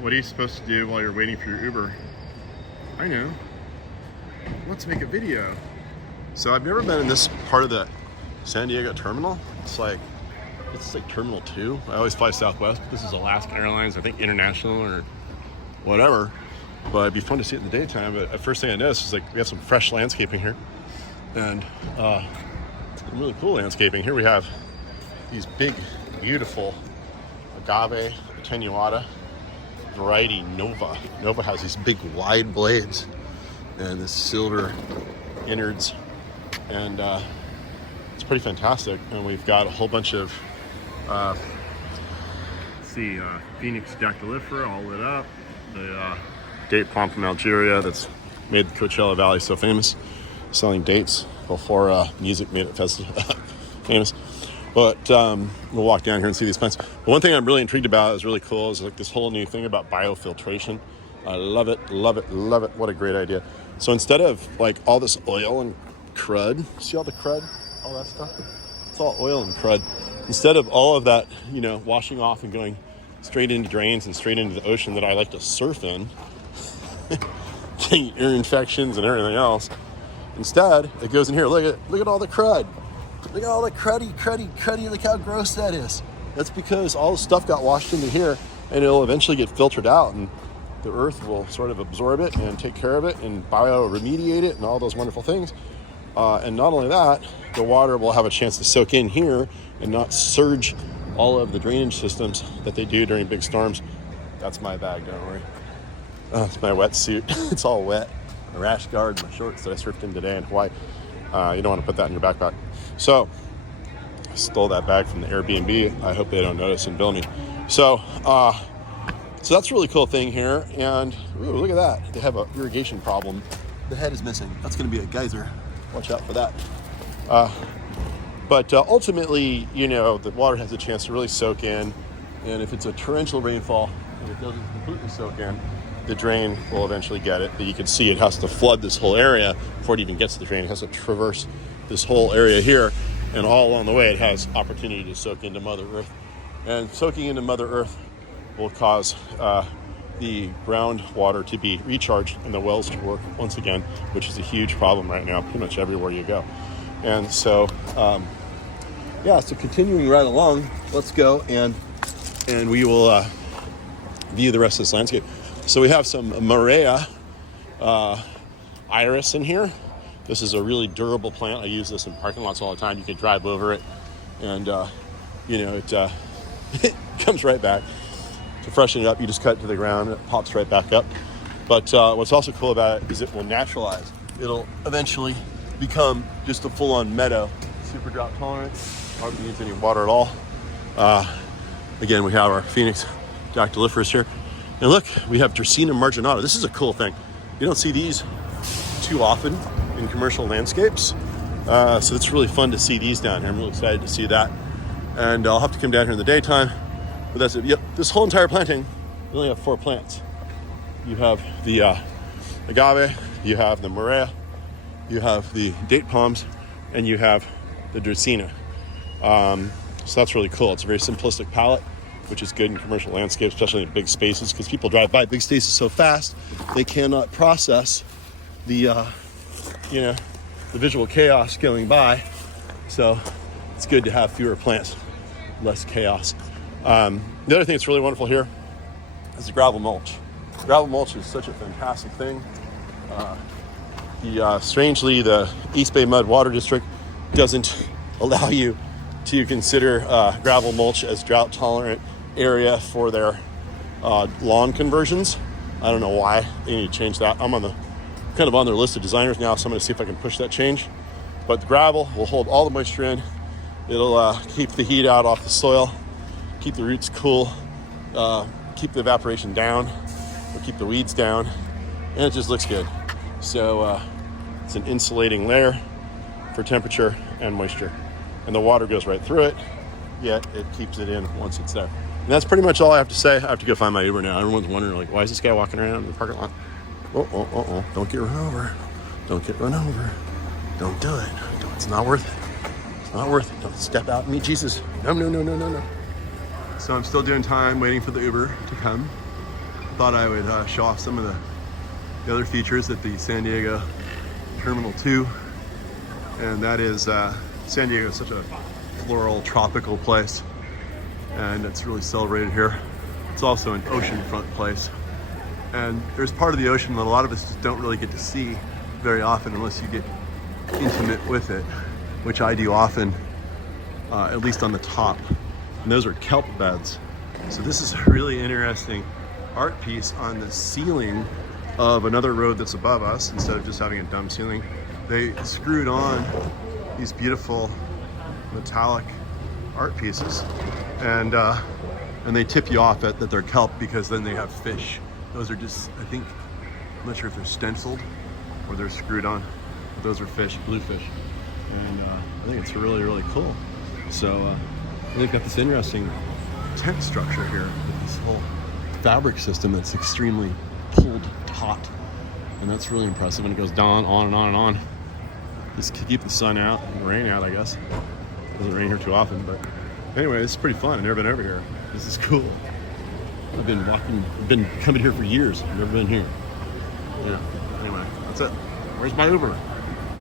What are you supposed to do while you're waiting for your Uber? I know. Let's make a video. So I've never been in this part of the San Diego terminal. It's like Terminal 2. I always fly Southwest. This is Alaska Airlines, I think international or whatever. But it'd be fun to see it in the daytime. But the first thing I noticed is like we have some fresh landscaping here. And some really cool landscaping. Here we have these big, beautiful agave attenuata variety Nova. Nova has these big wide blades and this silver innards, and it's pretty fantastic. And we've got a whole bunch of Phoenix dactylifera all lit up. The date palm from Algeria that's made the Coachella Valley so famous, selling dates before music made it famous. But we'll walk down here and see these plants. But one thing I'm really intrigued about is really cool is like this whole new thing about biofiltration. I love it, love it, love it. What a great idea. So instead of like all this oil and crud, see all the crud, all that stuff? It's all oil and crud. Instead of all of that, washing off and going straight into drains and straight into the ocean that I like to surf in, getting ear infections and everything else, instead it goes in here. Look at all the crud. Look at all the cruddy. Look how gross that is. That's because all the stuff got washed into here, and it'll eventually get filtered out, and the earth will sort of absorb it and take care of it and bioremediate it and all those wonderful things. And not only that, the water will have a chance to soak in here and not surge all of the drainage systems that they do during big storms. That's my bag, don't worry. It's my wetsuit. It's all wet. My rash guard, my shorts that I surfed in today in Hawaii. You don't want to put that in your backpack. So I stole that bag from the Airbnb. I hope they don't notice and bill me. So that's a really cool thing here. And ooh, look at that. They have an irrigation problem. The head is missing. That's going to be a geyser. Watch out for that. But ultimately, the water has a chance to really soak in. And if it's a torrential rainfall and it doesn't completely soak in, the drain will eventually get it. But you can see it has to flood this whole area before it even gets to the drain. It has to traverse this whole area here, and all along the way it has opportunity to soak into Mother Earth. And soaking into Mother Earth will cause the groundwater to be recharged and the wells to work once again, which is a huge problem right now pretty much everywhere you go. And so so continuing right along, let's go and we will view the rest of this landscape. So we have some Morea iris in here. This is a really durable plant. I use this in parking lots all the time. You can drive over it, and it comes right back. To freshen it up, you just cut it to the ground. It pops right back up. But what's also cool about it is it will naturalize. It'll eventually become just a full-on meadow, super drought tolerant. Hardly needs any water at all. Again, we have our Phoenix dactyliferas here. And look, we have Dracaena marginata. This is a cool thing. You don't see these too often in commercial landscapes. So it's really fun to see these down here. I'm really excited to see that. And I'll have to come down here in the daytime. But that's it. Yep, this whole entire planting, we only have 4 plants. You have the agave, you have the Morea, you have the date palms, and you have the Dracaena. So that's really cool. It's a very simplistic palette, which is good in commercial landscapes, especially in big spaces, because people drive by big spaces so fast, they cannot process the visual chaos going by. So it's good to have fewer plants, less chaos. The other thing that's really wonderful here is the gravel mulch. Gravel mulch is such a fantastic thing. Strangely, the East Bay Mud Water District doesn't allow you to consider gravel mulch as drought tolerant area for their lawn conversions. I don't know why. They need to change that. I'm on their list of designers now, so I'm going to see if I can push that change. But the gravel will hold all the moisture in. It'll keep the heat out off the soil, keep the roots cool, keep the evaporation down, or keep the weeds down, and it just looks good. So it's an insulating layer for temperature and moisture. And the water goes right through it, yet it keeps it in once it's there. And that's pretty much all I have to say. I have to go find my Uber now. Everyone's wondering, like, why is this guy walking around in the parking lot? Don't get run over. Don't get run over. Don't do it. It's not worth it. It's not worth it. Don't step out and meet Jesus. No. So I'm still doing time, waiting for the Uber to come. thought I would show off some of the other features at the San Diego Terminal 2. And that is, San Diego is such a floral, tropical place, and it's really celebrated here. It's also an oceanfront place. And there's part of the ocean that a lot of us just don't really get to see very often unless you get intimate with it, which I do often, at least on the top. And those are kelp beds. So this is a really interesting art piece on the ceiling of another road that's above us. Instead of just having a dumb ceiling, they screwed on these beautiful metallic art pieces, and they tip you off that they're kelp because then they have fish. Those are just, I think, I'm not sure if they're stenciled or they're screwed on, but those are fish, bluefish. And I think it's really, really cool. So they've got this interesting tent structure here with this whole fabric system that's extremely pulled taut. And that's really impressive. And it goes down, on and on and on. Just to keep the sun out and the rain out, I guess. Doesn't rain here too often, but anyway, it's pretty fun. I've never been over here. This is cool. I've been coming here for years. I've never been here. Yeah, anyway, that's it. Where's my Uber?